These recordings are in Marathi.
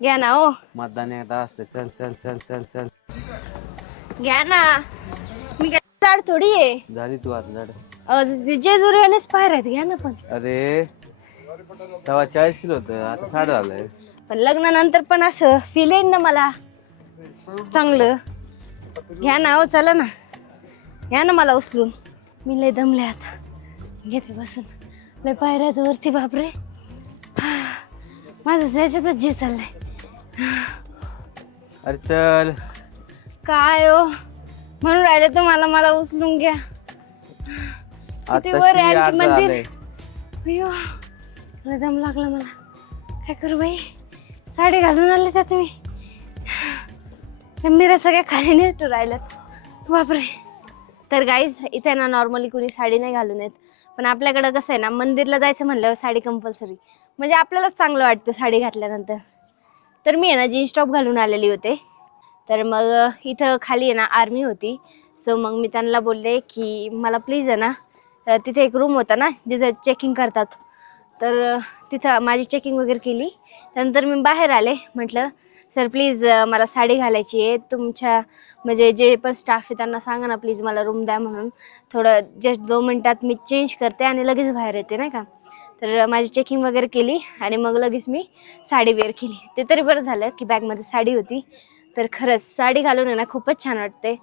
घ्या ना हो. मतदान एकदा असते. चल चल चल चल चल घ्या ना. मी काय झाड थोडी आहे. झाली तू आता झाड. जेजुरीवानेच पायऱ्यात घ्या ना पण. अरे तेव्हा 40 किलो होतं, आता 60 झालंय. पण लग्नानंतर पण असं फील येईल ना मला चांगलं. घ्या ना हो, चला ना. घ्या ना मला उचलून. मी लय दमले आता. घेते बसून. लय पायऱ्यात वरती बापरे. माझं त्याच्यातच जीव चाललाय. अरे चल. काय हो म्हणून राहिले तुम्हाला मला उचलून घ्या. किती वर आहे आणखी मंदिर. अयो लय दम लागला मला. काय करू बाई. साडी घालून आले त्या तुम्ही. मिरा सगळ्या खाली नेटू राहिल्यात बापरे. तर गाईज इथे ना नॉर्मली कुणी साडी नाही घालून येत, पण आपल्याकडं कसं आहे ना, मंदिरला जायचं म्हणल्यावर साडी कंपल्सरी. म्हणजे आपल्यालाच चांगलं वाटतं साडी घातल्यानंतर. तर मी आहे ना जीन्स टॉप घालून आलेली होते. तर मग इथं खाली आहे ना आर्मी होती. सो मग मी त्यांना बोलले की मला प्लीज आहे ना, तिथे एक रूम होता ना जिथे चेकिंग करतात. तर तिथं माझी चेकिंग वगैरे केली. त्यानंतर मी बाहेर आले. म्हटलं सर प्लीज मला साडी घालायची आहे. तुमच्या म्हणजे जे पण स्टाफ आहे त्यांना सांगा ना प्लीज मला रूम द्या म्हणून. थोडं जस्ट 2 मिनिटात मी चेंज करते आणि लगेच बाहेर येते नाही का. तर माझी चेकिंग वगैरे केली आणि मग लगेच मी साडी वेअर केली. ते तरी बरं झालं की बॅगमध्ये साडी होती. तर खरंच साडी घालून आहे ना खूपच छान वाटते.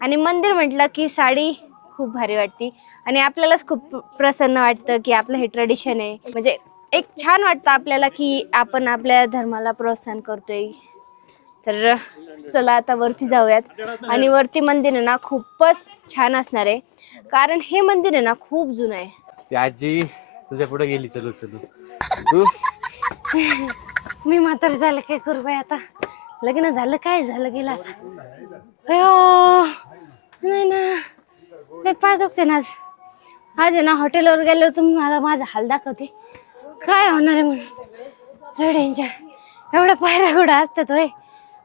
आणि मंदिर म्हटलं की साडी खूप भारी वाटते. आणि आपल्यालाच खूप प्रसन्न वाटतं की आपलं हे ट्रेडिशन आहे. म्हणजे एक छान वाटतं आपल्याला की आपण आपल्या धर्माला प्रोत्साहन करतोय. तर चला आता वरती जाऊयात. आणि वरती मंदिर आहे ना खूपच छान असणार आहे, कारण हे मंदिर आहे ना खूप जुनं आहे. ती आजी तुझ्या पुढे गेली. चलू चलू तू. मी म्हातारी झालं काय करू बाई आता. लग्न झालं काय झालं गेलं आता. अयो नाही ना, ते पाय दुखते ना आज. आज आहे ना हॉटेलवर गेल्यावर तुम्ही मला माझा हाल दाखवते काय होणार आहे म्हणून. लय डेंजर. एवढ्या पायऱ्या कुठं असतात होय.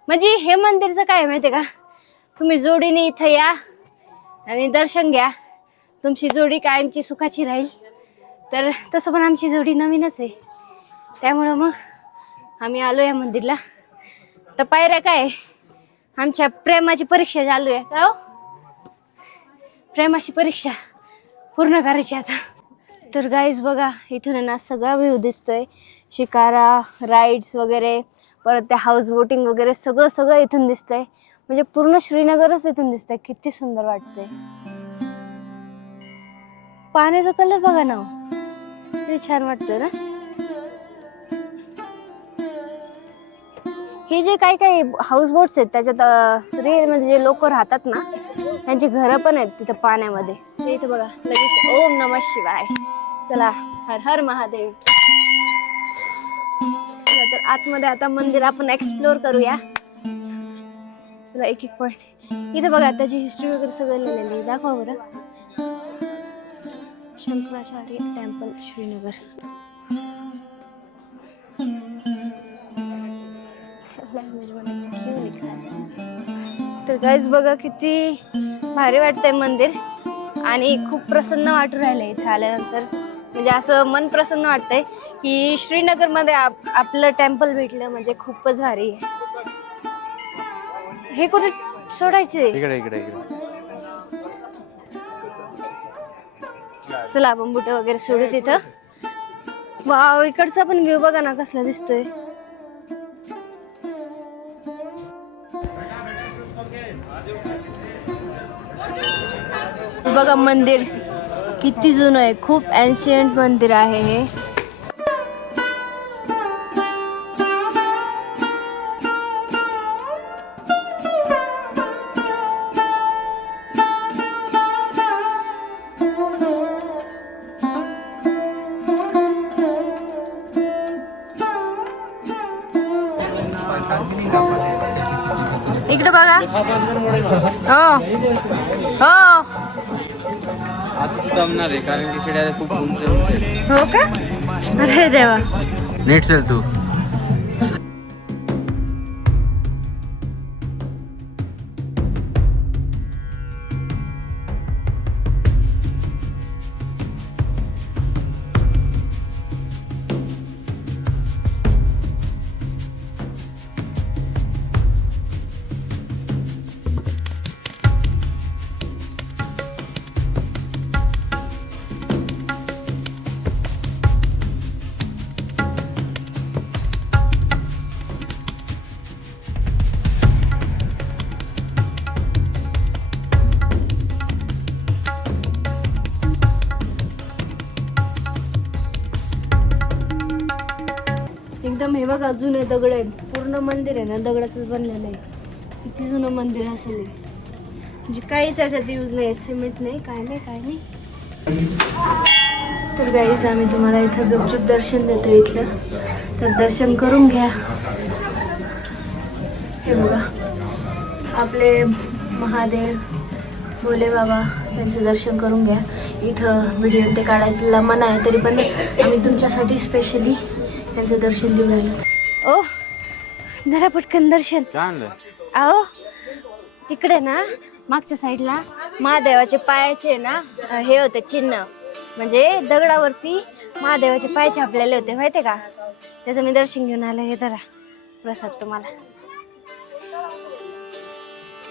म्हणजे हे मंदिरचं काय माहिती का, तुम्ही जोडीने इथं या आणि दर्शन घ्या. तुमची जोडी कायमची सुखाची राहील. तर तसं पण आमची जोडी नवीनच आहे, त्यामुळं मग आम्ही आलो या मंदिरला. तर पायऱ्या काय आमच्या प्रेमाची परीक्षा चालू आहे का हो. प्रेमाची परीक्षा पूर्ण करायची आता. तर गाईज बघा इथून आहे ना सगळा व्ह्यू दिसतोय. शिकारा राईड्स वगैरे, परत त्या हाऊस बोटिंग वगैरे सगळं इथून दिसतंय. म्हणजे पूर्ण श्रीनगरच इथून दिसतंय. किती सुंदर वाटतंय. पाण्याचा कलर बघा ना, किती छान वाटतंय ना. हे जे काय हाऊस बोट्स आहेत त्याच्यात रिअल म्हणजे जे लोक राहतात ना त्यांची घरं पण आहेत तिथं पाण्यामध्ये. इथं बघा लगेच ओम नमः शिवाय. चला हर हर महादेव. तर आतमध्ये आता मंदिर आपण एक्सप्लोर करूया. चला एक एक पॉइंट. इथं बघा त्याची हिस्ट्री वगैरे सगळं लिहिलेली आहे. दाखवा बरं. शंकराचार्य टेम्पल श्रीनगर. तर गाईज बघा किती भारी वाटतंय मंदिर. आणि खूप प्रसन्न वाटू राहिलंय इथे आल्यानंतर. म्हणजे असं मन प्रसन्न वाटतंय की श्रीनगरमध्ये आपलं टेम्पल भेटलं म्हणजे खूपच भारी आहे. हे कुठे सोडायचे. इकडे इकडे इकडे. चला आपण बुटे वगैरे सोडू तिथं. वाव इकडचा पण व्ह्यू बघा ना कसला दिसतोय. बघा मंदिर किती जुनं आहे. खूप एन्शियंट मंदिर आहे हे. इकडे बघा. हो हो आता तू दमणार आहे कारण की शिड्या खूप उंच आहे. हो का. अरे देवा. नीट चल तू. एकदम हे बघा जुने दगड आहेत, पूर्ण मंदिर आहे ना दगडाचंच बनलेलं आहे. किती जुनं मंदिर असेल हे. म्हणजे काहीच याच्यात यूज नाही, सिमेंट नाही, काय नाही काय नाही. तर गाईज आम्ही तुम्हाला इथं गपचूप दर्शन देतो इथलं, तर दर्शन करून घ्या. हे बघा आपले महादेव भोले बाबा यांचं दर्शन करून घ्या. इथं व्हिडिओ ते काढायला मना आहे, तरी पण आम्ही तुमच्यासाठी स्पेशली यांचं दर्शन देऊन राहिलो. ओ जरा पटकन दर्शन. अहो तिकडे ना मागच्या साईडला महादेवाचे पायाचे ना हे होते चिन्ह, म्हणजे दगडावरती महादेवाचे पाय छापलेले होते माहितीये का. त्याचं मी दर्शन घेऊन आले. हे धरा प्रसाद तुम्हाला.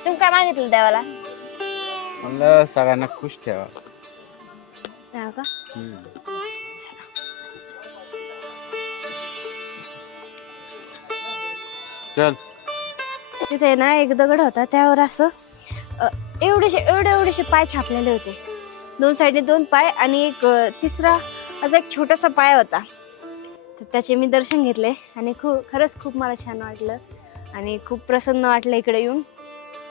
तुम्ही काय मागितलं देवाला? म्हणलं सगळ्यांना खुश ठेवा. हा का? चल. तिथे ना एक दगड होता, त्यावर असं एवढेसे पाय छापलेले होते. दोन साईडने 2 पाय आणि एक तिसरा असा एक छोटासा पाय होता. तर त्याचे मी दर्शन घेतले आणि खरंच खूप मला छान वाटलं आणि खूप प्रसन्न वाटलं इकडे येऊन.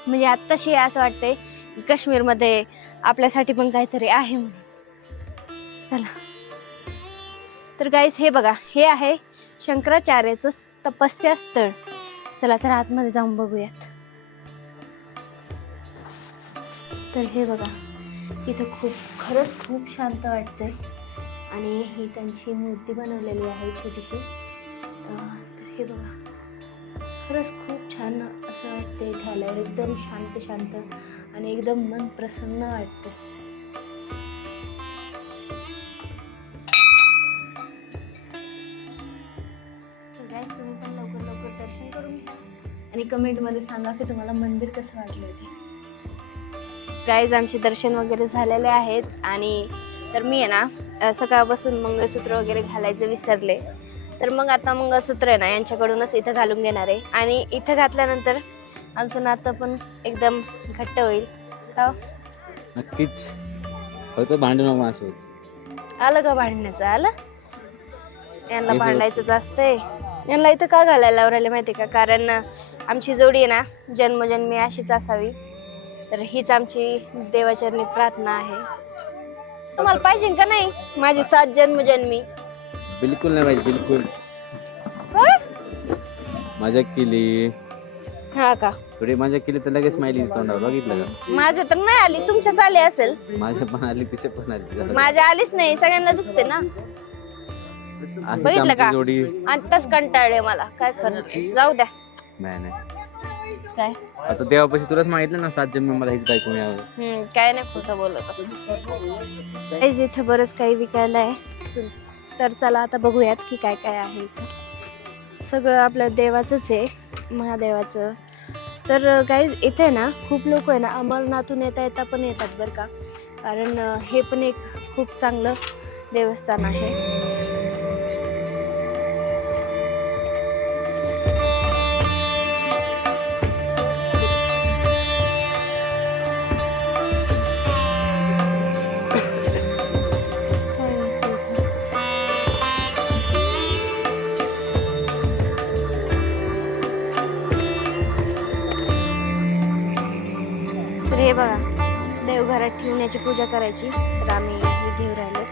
म्हणजे आत्ताशी असं वाटतंय की काश्मीरमध्ये आपल्यासाठी पण काहीतरी आहे म्हणून. चला तर गाईस हे बघा, हे आहे शंकराचार्याचं तपस्या स्थळ. चला तर आतमध्ये जाऊन बघूयात. तर हे बघा इथं खरंच खूप शांत वाटतंय आणि ही त्यांची मूर्ती बनवलेली आहे छोटीशी. तर हे बघा खरंच खूप छान असं वाटतंय इथं आल्यावर. एकदम शांत शांत आणि एकदम मन प्रसन्न वाटतंय. तुम्ही पण लवकर लवकर दर्शन करून घ्या आणि कमेंटमध्ये सांगा की तुम्हाला मंदिर कसं वाटलं ते. गाईज आमचे दर्शन वगैरे झालेले आहेत आणि तर मी आहे ना सकाळपासून मंगळसूत्र वगैरे घालायचं विसरले. तर मग आता मंगळसूत्र आहे ना यांच्याकडूनच इथं घालून घेणार आहे आणि इथं घातल्यानंतर आमचं नातं पण एकदम घट्ट होईल. का नक्कीच. फक्त भांडू नको माझ्यासोबत. आलं का भांडण्याचं? आलं. यांना भांडायचंच असतंय. यांना इथं का घालायला लावले माहिती का? कारण आमची जोडी आहे ना जन्मजन्मी अशीच असावी. तर हीच आमची देवाचरणी प्रार्थना आहे. तुम्हाला पाहिजे का नाही माझी 7 जन्मजन्मी? बिलकुल नाही पाहिजे, बिलकुल. मजा केली. हा का? थोडी मजा केली तर लगेच स्माइली तोंडावर. बघितलं का? माझ्या तर नाही आली, तुमच्याच आली असेल. माझ्या पण आली, तिच्या पण आली. माझ्या आलीच नाही, सगळ्यांना दिसते ना. अशीच बघितलं आमची का? जोडी. आताच कंटाळले मला. काय खरं नाही. जाऊ द्या. नाही काय आता देवापाशी तुलाच मागितलं ना 7 जन्म मला हीच बायको मिळावं. काय नाही खोटं बोलत. इथं बरंच काही विकायला आहे. तर चला आता बघूयात की काय काय आहे इथं. सगळं आपल्या देवाचंच आहे, महादेवाचं. तर गाईज इथे ना खूप लोक आहे ना अमरनाथून येता पण येतात बरं का. कारण हे पण एक खूप चांगलं देवस्थान आहे. हे बघा देवघरात ठेवण्याची पूजा करायची, तर आम्ही हे घेऊन राहिलो.